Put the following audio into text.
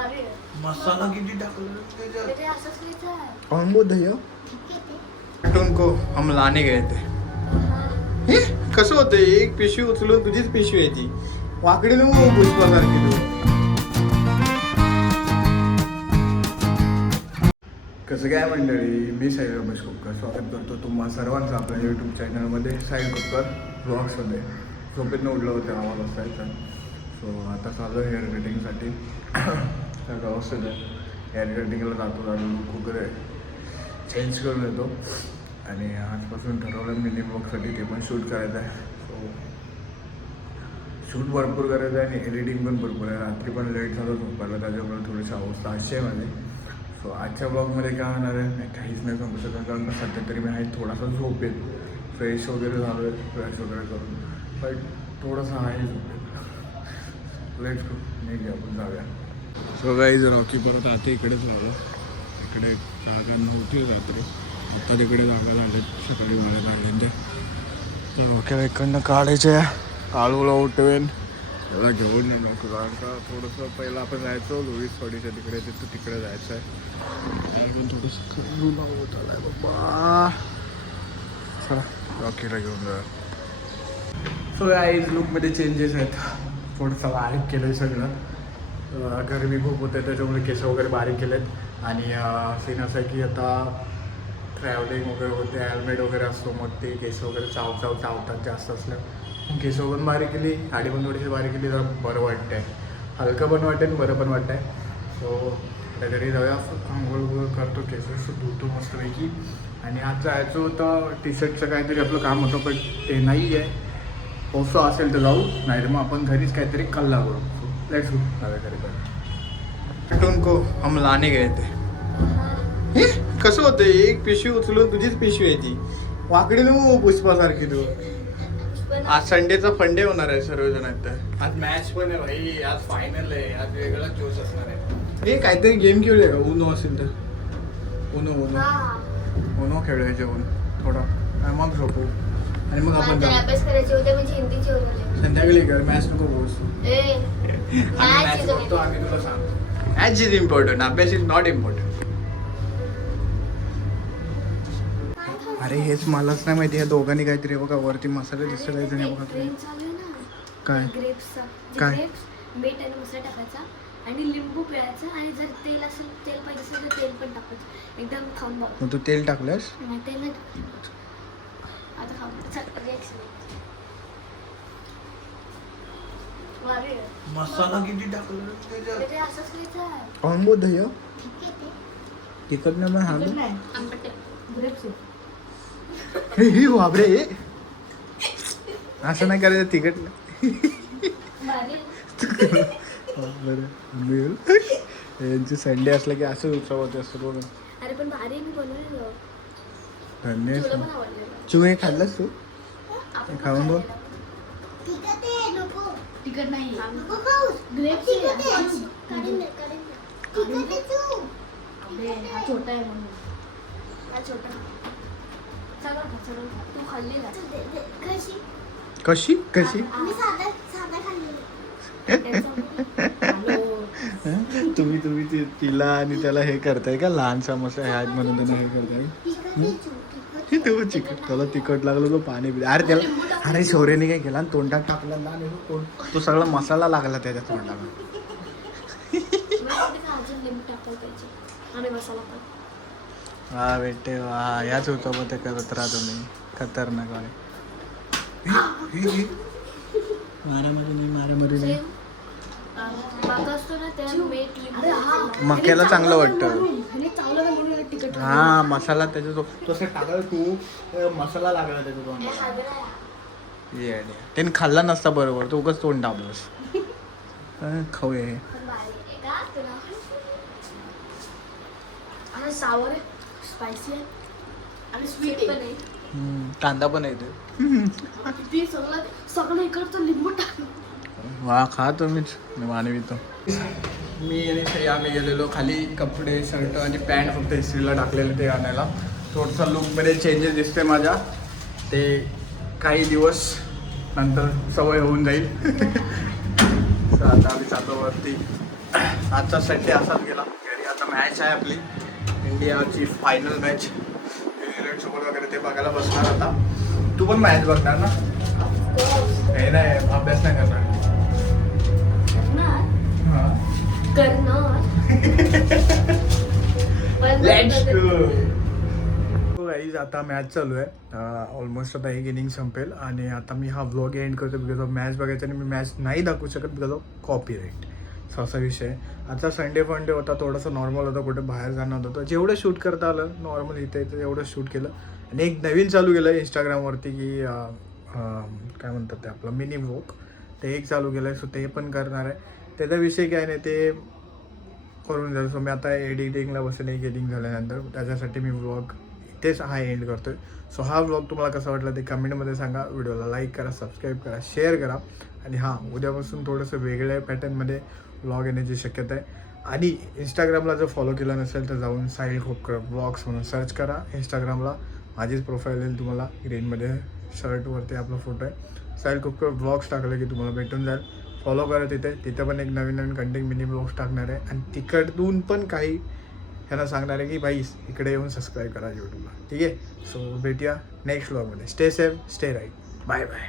मसाला किती टाकला त्याच्यात? आंबो दह्या को हम लाने गए थे. हे कसं होतं एक पिशवी उचलून तुझीच पिशवी आहे ती वाकडी नको पुष्पासारखी तू. कसं काय मंडळी, मी साई रमेश कुपकर स्वागत करतो तुम्हा सर्वांचं आपल्या यूट्यूब चॅनलमध्ये. साई कुपकर ब्लॉग्समध्ये. झोपेतनं उठलं होतं आम्हाला बसायचं. सो आता चालू हेअर कटिंगसाठी. सगळं व्यवस्थित आहे. हेअर कटिंगला जातो लुक वगैरे चेंज करून येतो आणि आजपासून ठरवलं मिनी ब्लॉगसाठी ते पण शूट करायचं आहे. सो शूट भरपूर करायचं आहे आणि एडिटिंग पण भरपूर आहे. रात्री पण लेट झालं झोपायला, त्याच्यामुळे थोडीशी अवस्था अशी आहे माझी. सो आजच्या ब्लॉगमध्ये काय होणार आहे काहीच नाही सांगू शकत, कारण का सध्या तरी मी आहे थोडासा झोपेत. फ्रेश वगैरे झालो आहे, फ्रेश वगैरे करून बट थोडंसं आहे झोपेत. लेट्स गो, नाही आपण जाऊया. सो गाईज रॉकी परत आता इकडेच लावलं. इकडे जागा नव्हती रात्री, आता तिकडे जागा झाल्यात. सकाळी मला काढले त्या तर रॉकीला इकडनं काढायचे. आळूला उठवेन त्याला घेऊन येणं, कारण का थोडंसं पहिलं आपण जायचो लोईसवाडीच्या तिकडे, तिथं तिकडे जायचं आहे. त्याला पण थोडंसं करून होत आलं आहे बाबा. चला रॉकीला घेऊन जा. सो गाईज लुकमध्ये चेंजेस आहेत. थोडंसं बारीक केलं आहे सगळं. गरमी खूप होते त्याच्यामुळे केस वगैरे बारीक केलेत आणि सीन असं आहे की आता ट्रॅव्हलिंग वगैरे होते, हेल्मेट वगैरे असतो, मग ते केस वगैरे चावतात जास्त असलं. केस पण बारीक केली, गाडी पण थोडीशी बारीक केली, तर बरं वाटतं आहे. हलकं पण वाटेल, बरं पण वाटतं आहे. सो त्या घरी जाऊया, आंघोळ वगैरे करतो, केस धुतो मस्तपैकी. आणि आज जायचं होतं टी शर्टचं काहीतरी आपलं काम होतं, पण ते नाही आहे. पोसं असेल तर जाऊ, नाही तर मग आपण घरीच काहीतरी कल्ला करू. लेट्स गो जाऊया घरी. पण को हम लाने गए थे. हे कसं होतं एक पिशवी उचलून तुझीच पिशवी आहे ती वाकडी नको पुष्पासारखी तू. आज संडेचा फंडे होणार आहे सर्वजण आहेत. आज मॅच पण आहे भाई, आज फायनल आहे, आज वेगळाच जोश असणार आहे. हे काहीतरी गेम खेळूया का? उनो असेल तर उनो खेळूया जेवण थोडा, मग झोपू आणि मग आपण अभ्यास करायचे होते, म्हणजे हिंदीचे होते. संध्याकाळी कर, मॅच नको बसू. मॅच बघतो आम्ही, तुला सांगतो. मॅच इज इम्पॉर्टंट, अभ्यास इज नॉट इम्पॉर्टंट. अरे हेच मलाच नाही माहिती, या दोघांनी काहीतरी बघा वरती मसाले दिसत आहे बघा. काय काय मीठ आणि मसाला टाकायचा आणि लिंबू पिळायचं आणि जर तेल असेल, तेल पाहिजे असेल तर तेल पण टाकायचं. एकदम खाऊन बघ. मग तू तेल टाकलंस? तेल नाही. आता खाऊन मसाला किती टाकला त्याच्यात? असंच खायचं. आंबो दह्या तिखट नाही मग हां हे बापरे, असं नाही करायचं तिखट नाही. यांची संडे असलं की असं उत्सव होते असं बघ. अरे पण भारी मी बनवलेलं. धन्य. तुला पण आवडलेलं. तू हे खाल्लंस तू? खाऊन बघ. तिखट नाही. हा छोटा आहे म्हणून. हा छोटा. तू खाल्ली कशी कशी तुम्ही तिला आणि त्याला हे करताय का? लहान समस्या आहेत म्हणून तुम्ही हे करताय. तू चिकट, त्याला तिखट लागलं तो पाणी पिले. अरे त्याला, अरे शौर्याने काय केला तोंडात टाकलं ना, तो सगळा मसाला लागला त्याच्या तोंडाला. वा बेटे वा, याच होतं मग ते करत राहा तुम्ही. खतरनाक वाले. मारामारी नाही. मक्याला चांगलं वाटतं. हा मसाला त्याच्या तो असं टाकलं तू, मसाला लागला त्याच्या तोंडाला. त्याने खाल्ला नसता बरोबर, तो उगाच तोंड दाबलंस. खाऊया हे. सावर आहे, स्पायसी आहे आणि स्वीट पण आहे. कांदा पण आहे ते. सगळं इकडचं लिंबू टाक. वा खा तुम्हीच, मानवी तो. मी आणि आम्ही गेलेलो खाली कपडे शर्ट आणि पॅन्ट फक्त इस्त्रीला टाकलेले ते आणायला. थोडंसं लुकमध्ये चेंजेस दिसते माझ्या, ते काही दिवस नंतर सवय होऊन जाईल. आता आम्ही जातो वरती आजचा संडे असाच गेला घरी. आता मॅच आहे आपली इंडियाची फायनल मॅच न्यूझीलंडसोबत वगैरे, ते बघायला बसणार आता. तू पण मॅच बघणार ना? हे नाही, अभ्यास नाही करणार. गाईज आता मॅच चालू आहे. ऑलमोस्ट आता एक इनिंग संपेल आणि आता मी हा व्लॉग एंड करतो बिकॉज ऑफ मॅच बघायचा आणि मी मॅच नाही दाखवू शकत बिकॉज ऑफ कॉपीराईट. सो असा विषय आहे. आता संडे फंडे होता, थोडंसं नॉर्मल होतं, कुठे बाहेर जाणं होतं. जेवढं शूट करता आलं नॉर्मल इथे एवढं शूट केलं. आणि एक नवीन चालू केलं इंस्टाग्रामवरती की काय म्हणतात ते आपलं मिनी व्लॉग, ते एक चालू केलं आहे. सो ते पण करणार आहे. त्याचा विषय काय नाही, ते करून जाईल. सो मी आता एडिटिंगला बसेल. एक एडिटिंग झाल्यानंतर त्याच्यासाठी मी व्लॉग इथेच हा एंड करतो आहे. सो हा व्लॉग तुम्हाला कसा वाटला ते कमेंटमध्ये सांगा. व्हिडिओला लाईक करा, सबस्क्राईब करा, शेअर करा. आणि हां, उद्यापासून थोडंसं वेगळ्या पॅटर्नमध्ये व्लॉग येण्याची शक्यता आहे. आणि इंस्टाग्रामला जर फॉलो केलं नसेल तर जाऊन साहिल खोपकर व्लॉग्स म्हणून सर्च करा इंस्टाग्रामला. माझीच प्रोफाईल येईल तुम्हाला, ग्रीनमध्ये शर्टवरती आपला फोटो आहे. साहिल खोपकर व्लॉग्स टाकलं की तुम्हाला भेटून जाईल. फॉलो करा तिथे पण एक नवीन नवीन कंटेंट मिनी ब्लॉग्स टाकणार आहे. आणि तिकडून पण काही ह्यांना सांगणार आहे की भाई इकडे येऊन सबस्क्राईब करा यूट्यूबला. ठीक आहे. सो भेटूया नेक्स्ट व्लॉगमध्ये. Stay safe, stay right. Bye bye.